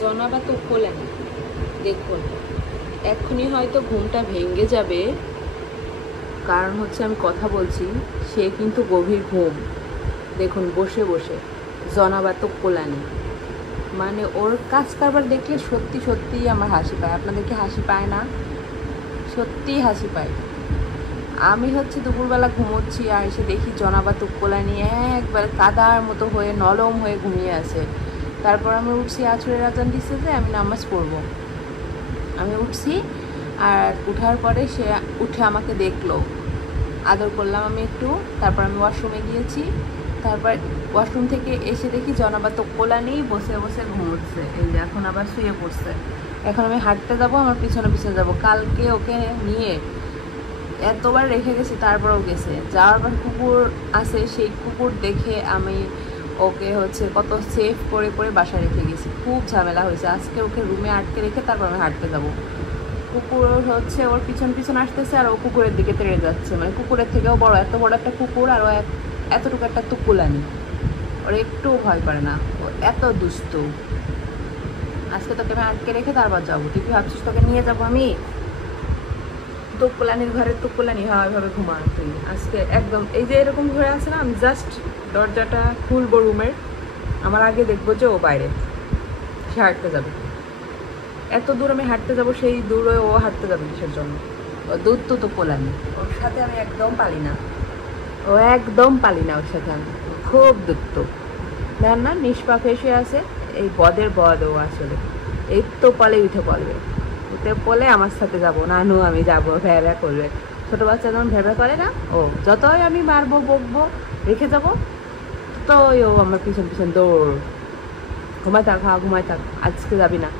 জনা বা তোপলা না। দেখুন এক্ষুনি হয়তো ঘুমটা ভেঙে যাবে, কারণ হচ্ছে আমি কথা বলছি, সে কিন্তু গভীর ঘুম। দেখুন বসে বসে জনা বা তোপলানি, মানে ওর কাজ কারবার দেখলে সত্যি সত্যিই আমার হাসি পায়। আপনাদের কি হাসি পায় না? সত্যিই হাসি পায়। আমি হচ্ছে দুপুরবেলা ঘুমোচ্ছি আর এসে দেখি জনাবা তুক্কলা নিয়ে একবারে কাদার মতো হয়ে নরম হয়ে ঘুমিয়ে আছে। তারপর আমি উঠছি, আছরের আজান দিচ্ছে যে আমি নামাজ পড়বো। আমি উঠছি, আর উঠার পরে সে উঠে আমাকে দেখলো, আদর করলাম আমি একটু। তারপর আমি ওয়াশরুমে গিয়েছি। তারপর ওয়াশরুম থেকে এসে দেখি জনাবা তোপলা নেই, বসে বসে ঘুমোচ্ছে। এই যে এখন আবার শুয়ে পড়ছে। এখন আমি হাঁটতে যাবো, আমার পিছনে পিছনে যাবো। কালকে ওকে নিয়ে এতবার রেখে গেছি, তারপরেও গেছে। যাওয়ার পর কুকুর আছে, সেই কুকুর দেখে আমি ওকে হচ্ছে কত সেফ করে করে বাসায় রেখে গেছি। খুব ঝামেলা হয়েছে। আজকে ওকে রুমে আটকে রেখে তারপর আমি হাঁটতে যাবো। কুকুর হচ্ছে ওর পিছন পিছন আসতেছে, আর ও কুকুরের দিকে তেড়ে যাচ্ছে। মানে কুকুরের থেকেও বড়, এত বড় একটা কুকুর, আর ও এতটুকু একটা তুকুলানি। ওর একটু ভয় করে না, ও এত দুষ্ট। আজকে তোকে আমি আটকে রেখে তারপর যাবো। তুই কি ভাবছিস তোকে নিয়ে যাবো আমি? তুকুলানির ঘরে তুকুলানি হয় এভাবে ঘুমানো তুই? আজকে একদম এই যে এরকম ঘরে আছে না, আমি জাস্ট দরজাটা খুলবো রুমের, আমার আগে দেখবো যে ও বাইরে, সে হাঁটতে যাবে। এত দূর আমি হাঁটতে যাবো, সেই দূরে ও হাঁটতে যাবে কিসের জন্য? ও দুধ তো তুকুলানি, ওর সাথে আমি একদম পালি না। ও একদম পালি না ওর সাথে আমি, খুব দুঃখ। দেখ না নিষ্পাপ এসে আছে, এই বদের বদ ও আসলে। এই তো পলে উঠে পড়বে, উঠে পলে আমার সাথে যাবো, নানু আমি যাবো, ভ্যা ভ্যা করবে। ছোটো বাচ্চা যেমন ভ্যা ভ্যা করে না, ও যতই আমি মারবো বকবো রেখে যাবো, ততই ও আমার পিছন পিছন দৌড়। ঘুমায় থাক, হ্যাঁ ঘুমায় থাক, আজকে যাবি না।